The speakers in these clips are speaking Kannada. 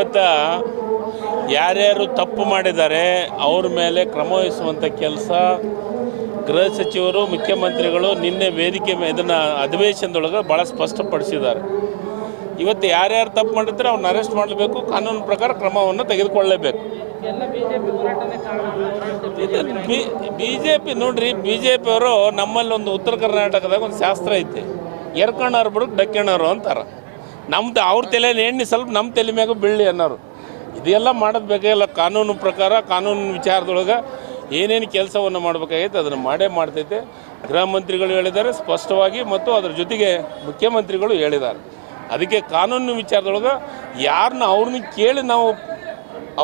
ಇವತ್ತು ಯಾರ್ಯಾರು ತಪ್ಪು ಮಾಡಿದ್ದಾರೆ ಅವ್ರ ಮೇಲೆ ಕ್ರಮ ವಹಿಸುವಂಥ ಕೆಲಸ ಗೃಹ ಸಚಿವರು ಮುಖ್ಯಮಂತ್ರಿಗಳು ನಿನ್ನೆ ವೇದಿಕೆ ಇದನ್ನು ಅಧಿವೇಶನದೊಳಗೆ ಭಾಳ ಸ್ಪಷ್ಟಪಡಿಸಿದ್ದಾರೆ. ಇವತ್ತು ಯಾರ್ಯಾರು ತಪ್ಪು ಮಾಡಿದ್ರೆ ಅವ್ರನ್ನ ಅರೆಸ್ಟ್ ಮಾಡಲೇಬೇಕು, ಕಾನೂನು ಪ್ರಕಾರ ಕ್ರಮವನ್ನು ತೆಗೆದುಕೊಳ್ಳಲೇಬೇಕು. BJP ನೋಡ್ರಿ, BJP ಅವರು ನಮ್ಮಲ್ಲಿ ಒಂದು ಉತ್ತರ ಕರ್ನಾಟಕದಾಗ ಒಂದು ಶಾಸ್ತ್ರ ಐತೆ, ಎರ್ಕಣ್ಣವ್ರು ಬಿಡು ಡಕ್ಕಣ್ಣವ್ರು ಅಂತಾರೆ. ನಮ್ದು ಅವ್ರ ತಲೆಯಲ್ಲಿ ಎಣ್ಣೆ ಸ್ವಲ್ಪ ನಮ್ಮ ತಲೆ ಮ್ಯಾಗ ಬೀಳಲಿ ಅನ್ನೋರು. ಇದೆಲ್ಲ ಮಾಡೋದು ಬೇಕಾಗಿಲ್ಲ. ಕಾನೂನು ಪ್ರಕಾರ ಕಾನೂನು ವಿಚಾರದೊಳಗೆ ಏನೇನು ಕೆಲಸವನ್ನು ಮಾಡಬೇಕಾಗೈತೆ ಅದನ್ನು ಮಾಡೇ ಮಾಡ್ತೈತೆ. ಗೃಹ ಮಂತ್ರಿಗಳು ಹೇಳಿದ್ದಾರೆ ಸ್ಪಷ್ಟವಾಗಿ, ಮತ್ತು ಅದರ ಜೊತೆಗೆ ಮುಖ್ಯಮಂತ್ರಿಗಳು ಹೇಳಿದ್ದಾರೆ. ಅದಕ್ಕೆ ಕಾನೂನು ವಿಚಾರದೊಳಗೆ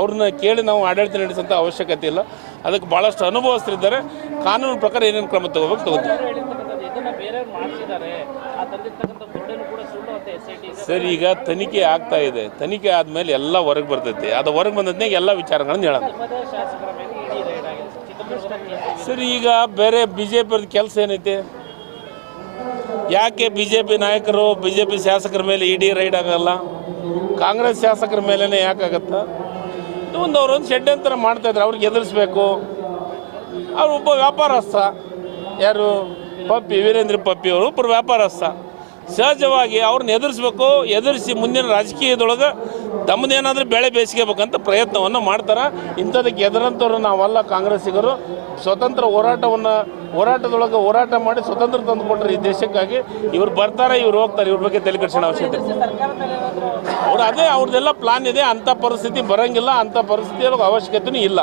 ಅವ್ರನ್ನ ಕೇಳಿ ನಾವು ಆಡಳಿತ ನಡೆಸೋಂಥ ಅವಶ್ಯಕತೆ ಇಲ್ಲ. ಅದಕ್ಕೆ ಭಾಳಷ್ಟು ಅನುಭವಸ್ಥರಿದ್ದಾರೆ. ಕಾನೂನು ಪ್ರಕಾರ ಏನೇನು ಕ್ರಮ ತಗೋತೀವಿ. ಸರ್, ಈಗ ತನಿಖೆ ಆಗ್ತಾ ಇದೆ. ತನಿಖೆ ಆದಮೇಲೆ ಎಲ್ಲ ಹೊರಗೆ ಬರ್ತೈತೆ. ಅದು ಹೊರಗೆ ಬಂದದ್ನಾಗ ಎಲ್ಲ ವಿಚಾರಗಳನ್ನು ಹೇಳೋಣ. ಸರ್, ಈಗ ಬೇರೆ BJP ಅವ್ರದ್ದು ಕೆಲಸ ಏನೈತೆ? ಯಾಕೆ BJP ನಾಯಕರು BJP ಶಾಸಕರ ಮೇಲೆ ED ರೈಡ್ ಆಗಲ್ಲ? ಕಾಂಗ್ರೆಸ್ ಶಾಸಕರ ಮೇಲೇ ಯಾಕಾಗತ್ತಾ? ಇದು ಅವರೊಂದು ಷಡ್ಯಂತರ ಮಾಡ್ತಾಯಿದ್ರು. ಅವ್ರಿಗೆ ಎದುರಿಸ್ಬೇಕು. ಅವ್ರು ಒಬ್ಬ ವ್ಯಾಪಾರಸ್ಥ, ಯಾರು ವೀರೇಂದ್ರ ಪಪ್ಪಿ ಅವರು ಒಬ್ಬರು ವ್ಯಾಪಾರಸ್ಥ. ಸಹಜವಾಗಿ ಅವ್ರನ್ನ ಎದುರಿಸ್ಬೇಕು. ಎದುರಿಸಿ ಮುಂದಿನ ರಾಜಕೀಯದೊಳಗೆ ತಮ್ಮದೇನಾದರೂ ಬೆಳೆ ಬೇಯಿಸ್ಕೋಬೇಕಂತ ಪ್ರಯತ್ನವನ್ನು ಮಾಡ್ತಾರೆ. ಇಂಥದಕ್ಕೆ ಎದುರಂಥವ್ರು ನಾವಲ್ಲ. ಕಾಂಗ್ರೆಸ್ಸಿಗರು ಸ್ವತಂತ್ರ ಹೋರಾಟದೊಳಗೆ ಹೋರಾಟ ಮಾಡಿ ಸ್ವತಂತ್ರ ತಂದುಕೊಟ್ರೆ ಈ ದೇಶಕ್ಕಾಗಿ. ಇವ್ರು ಬರ್ತಾರೆ, ಇವ್ರು ಹೋಗ್ತಾರೆ. ಇವ್ರ ಬಗ್ಗೆ ತಲೆ ಕೆಡಿಸೋಣ ಅವಶ್ಯಕತೆ. ಅವ್ರದ್ದೆಲ್ಲ ಪ್ಲಾನ್ ಇದೆ. ಅಂಥ ಪರಿಸ್ಥಿತಿ ಬರೋಂಗಿಲ್ಲ. ಅಂಥ ಪರಿಸ್ಥಿತಿಯೊಳಗೆ ಅವಶ್ಯಕತೆಯೂ ಇಲ್ಲ.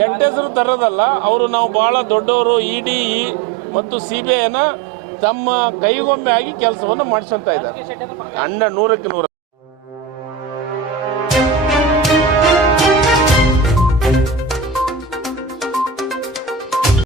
ಕೆಟ್ಟ ಹೆಸರು ತರೋದಲ್ಲ. ನಾವು ಭಾಳ ದೊಡ್ಡವರು. ED ಮತ್ತು CBIನ ತಮ್ಮ ಕೈಗೊಂಬೆ ಆಗಿ ಕೆಲಸವನ್ನು ಮಾಡಿಸ್ತಾ ಇದ್ದಾರೆ. 100ಕ್ಕೆ 100.